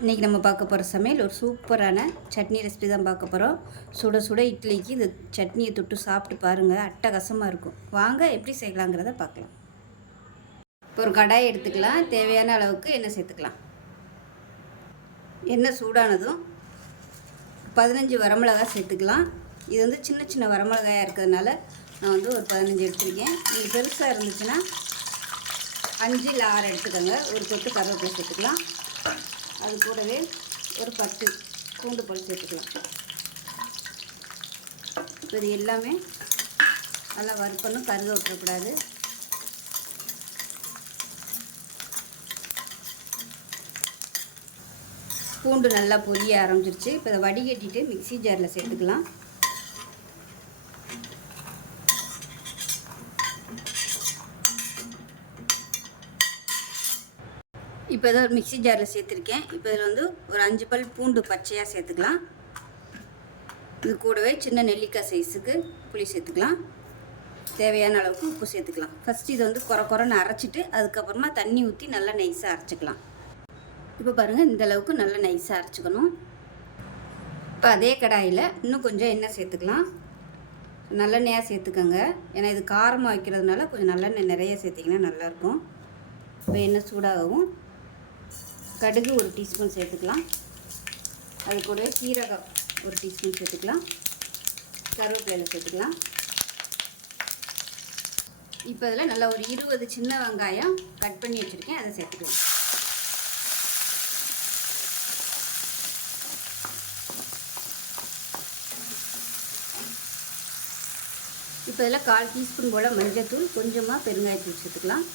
இன்றைக்கி நம்ம பார்க்க போகிற சமையல் ஒரு சூப்பரான சட்னி ரெசிபி தான் பார்க்க போகிறோம். சுட சுட இட்லிக்கு இந்த சட்னியை தொட்டு சாப்பிட்டு பாருங்கள், அட்டகாசமாக இருக்கும். வாங்க எப்படி செய்யலாங்கிறத பார்க்கலாம். இப்போ ஒரு கடாய் எடுத்துக்கலாம். தேவையான அளவுக்கு எண்ணெய் சேர்த்துக்கலாம். எண்ணெய் சூடானதும் 15 வரமிளகாய் சேர்த்துக்கலாம். இது வந்து சின்ன சின்ன வரமிளகாயாக இருக்கிறதுனால நான் வந்து ஒரு 15 எடுத்துருக்கேன். நீங்கள் பெருசாக இருந்துச்சுன்னா 5 இல்லை 6 எடுத்துக்கோங்க. ஒரு கொத்து கருவேப்பிலை சேர்த்துக்கலாம். அது கூடவே ஒரு 10 பூண்டு பல் சேர்த்துக்கலாம். இப்போ இது எல்லாமே நல்லா வறுக்கணும், கருக விட்டுறக்கூடாது. பூண்டு நல்லா பொரிய ஆரம்பிச்சிருச்சு. இப்போ இதை வடிகட்டிட்டு மிக்ஸி ஜாரில் சேர்த்துக்கலாம். இப்போ இதை ஒரு மிக்ஸி ஜாரில் சேர்த்துருக்கேன். இப்போ இதில் வந்து ஒரு 5 பல் பூண்டு பச்சையாக சேர்த்துக்கலாம். இது கூடவே சின்ன நெல்லிக்காய் சைஸுக்கு புளி சேர்த்துக்கலாம். தேவையான அளவுக்கு உப்பு சேர்த்துக்கலாம். ஃபஸ்ட்டு இதை வந்து குறைன்னு அரைச்சிட்டு அதுக்கப்புறமா தண்ணி ஊற்றி நல்லா நைஸாக அரைச்சிக்கலாம். இப்போ பாருங்கள், இந்த அளவுக்கு நல்லா நைஸாக அரைச்சிக்கணும். இப்போ அதே கடாயில் இன்னும் கொஞ்சம் எண்ணெய் சேர்த்துக்கலாம். நல்லெண்ணெயாக சேர்த்துக்கோங்க. ஏன்னா இது காரமாக வைக்கிறதுனால கொஞ்சம் நல்லெண்ணெய் நிறைய சேர்த்திங்கன்னா நல்லாயிருக்கும். இப்போ எண்ணெய் சூடாகவும் கடுகு 1 டீஸ்பூன் சேர்த்துக்கலாம். அது கூடவே சீரகம் 1 டீஸ்பூன் சேர்த்துக்கலாம். கருவேப்பிலையில் சேர்த்துக்கலாம். இப்போ இதில் நல்லா ஒரு 20 சின்ன வெங்காயம் கட் பண்ணி வச்சுருக்கேன், அதை சேர்த்துக்கலாம். இப்போ இதில் 1/4 டீஸ்பூன் போல் மஞ்சள்தூள், கொஞ்சமாக பெருங்காயத்தூள் சேர்த்துக்கலாம்.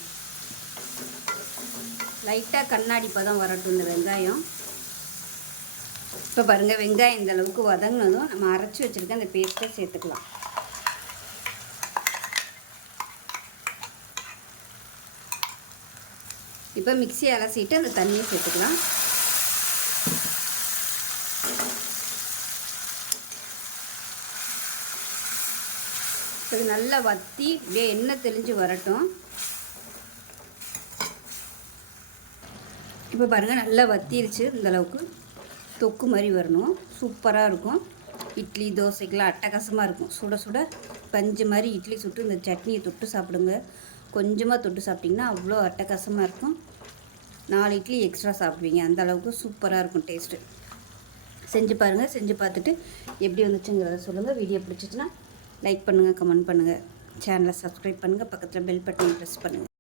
லைட்டாக கண்ணாடி பதம் வரட்டும் இந்த வெங்காயம். இப்போ பாருங்கள், வெங்காயம் இந்த அளவுக்கு வதங்கினதும் நம்ம அரைச்சி வச்சுருக்க அந்த பேஸ்ட்டை சேர்த்துக்கலாம். இப்போ மிக்ஸி அலசிட்டு அந்த தண்ணியை சேர்த்துக்கலாம். இது நல்லா வற்றி அப்படியே எண்ணெய் தெளிஞ்சு வரட்டும். இப்போ பாருங்கள், நல்லா வத்திருச்சு. இந்தளவுக்கு தொக்கு மாதிரி வரணும். சூப்பராக இருக்கும். இட்லி தோசைக்கெலாம் அட்டகாசமாக இருக்கும். சுட சுட பஞ்சு மாதிரி இட்லி சுட்டு இந்த சட்னியை தொட்டு சாப்பிடுங்க. கொஞ்சமாக தொட்டு சாப்பிட்டிங்கன்னா அவ்வளோ அட்டகாசமாக இருக்கும். 4 இட்லி எக்ஸ்ட்ரா சாப்பிடுவீங்க. அந்தளவுக்கு சூப்பராக இருக்கும் டேஸ்ட்டு. செஞ்சு பாருங்கள். செஞ்சு பார்த்துட்டு எப்படி வந்துச்சுங்கிறத சொல்லுங்கள். வீடியோ பிடிச்சிச்சுன்னா லைக் பண்ணுங்கள், கமெண்ட் பண்ணுங்கள், சேனலை சப்ஸ்கிரைப் பண்ணுங்கள், பக்கத்தில் பெல் பட்டனை ப்ரெஸ் பண்ணுங்கள்.